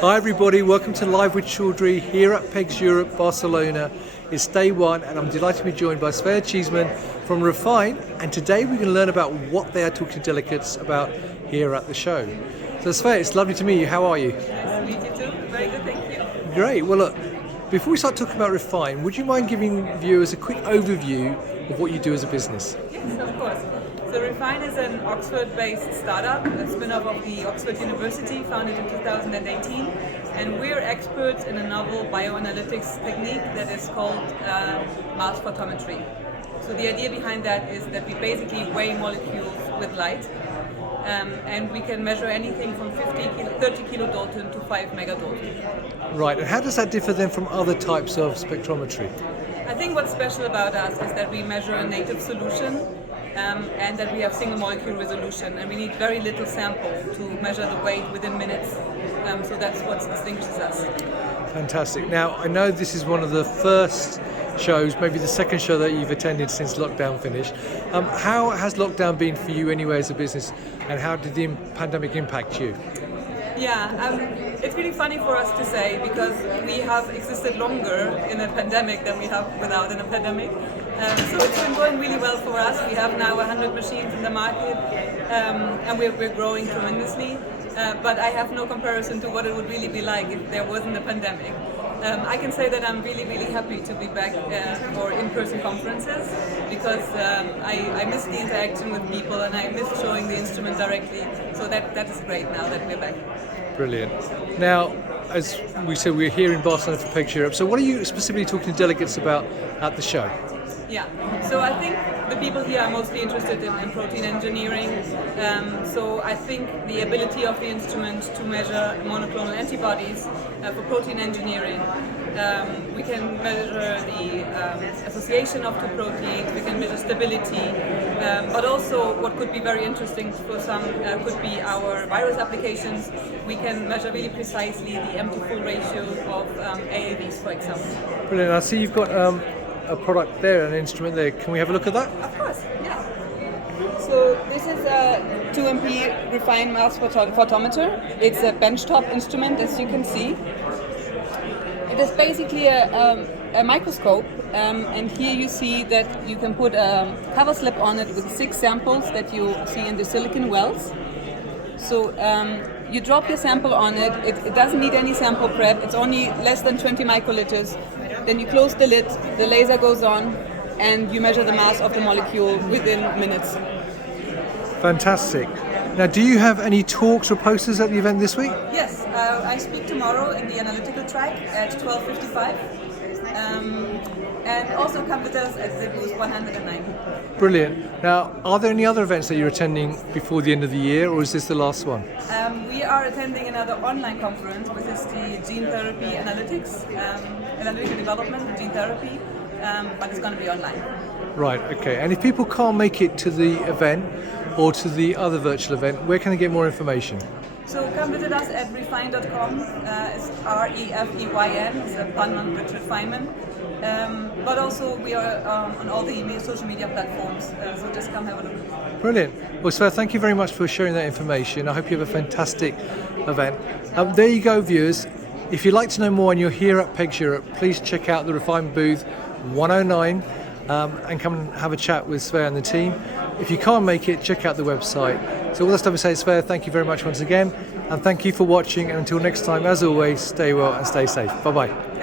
Hi everybody, welcome to Live with Chaudhry here at PEGS Europe, Barcelona. It's day one and I'm delighted to be joined by Svea Cheeseman from Refeyn, and today we're going to learn about what they are talking to delegates about here at the show. So Svea, it's lovely to meet you. How are you? Nice to meet you too. Very good, thank you. Great. Well look, before we start talking about Refeyn, would you mind giving viewers a quick overview of what you do as a business? Yes, of course. So Refeyn is an Oxford-based startup, a spin-off of the Oxford University, founded in 2018, and we're experts in a novel bioanalytics technique that is called mass photometry. So the idea behind that is that we basically weigh molecules with light, and we can measure anything from 30 kilodalton to 5 megadalton. Right, and how does that differ then from other types of spectrometry? I think what's special about us is that we measure a native solution, and that we have single molecule resolution, and we need very little sample to measure the weight within minutes. So that's what distinguishes us. Fantastic. Now, I know this is one of the first shows, maybe the second show that you've attended since lockdown finished. How has lockdown been for you anyway as a business, and how did the pandemic impact you? Yeah, it's really funny for us to say because we have existed longer in a pandemic than we have without in a pandemic. So it's been going really well for us. We have now 100 machines in the market, and we're growing tremendously. But I have no comparison to what it would really be like if there wasn't a pandemic. I can say that I'm really, really happy to be back for in-person conferences because I miss the interaction with people and I miss showing the instrument directly. So that is great now that we're back. Brilliant. Now, as we said, we're here in Barcelona for PEGS Europe. So what are you specifically talking to delegates about at the show? Yeah, so I think the people here are mostly interested in protein engineering. So I think the ability of the instrument to measure monoclonal antibodies for protein engineering. We can measure the association of two proteins, we can measure stability, but also what could be very interesting for some could be our virus applications. We can measure really precisely the empty-full ratio of AAVs, for example. Brilliant. I see you've got a product there, an instrument there. Can we have a look at that? Of course, yeah. So this is a 2MP Refeyn mass photometer. It's a benchtop instrument, as you can see. It is basically a microscope, and here you see that you can put a cover slip on it with 6 samples that you see in the silicon wells. So you drop your sample on it. It doesn't need any sample prep. It's only less than 20 microliters. Then you close the lid, the laser goes on, and you measure the mass of the molecule within minutes. Fantastic. Now, do you have any talks or posters at the event this week? Yes, I speak tomorrow in the analytical track at 12:55, and also come with us at the booth 109. Brilliant. Now, are there any other events that you're attending before the end of the year, or is this the last one? We are attending another online conference, which is the Gene Therapy Analytics, Analytical Development of Gene Therapy, but it's going to be online. Right, okay. And if people can't make it to the event or to the other virtual event, where can they get more information? So come visit us at refeyn.com. It's REFEYN, it's a pun on Richard Feynman. But also we are on all the social media platforms, so just come have a look. Brilliant. Well, Svea, thank you very much for sharing that information. I hope you have a fantastic event. There you go, viewers. If you'd like to know more and you're here at PEGS Europe, please check out the Refeyn booth 109 and come and have a chat with Svea and the team. If you can't make it, check out the website. So all the stuff we say, Svea, thank you very much once again, and thank you for watching, and until next time, as always, stay well and stay safe. Bye-bye.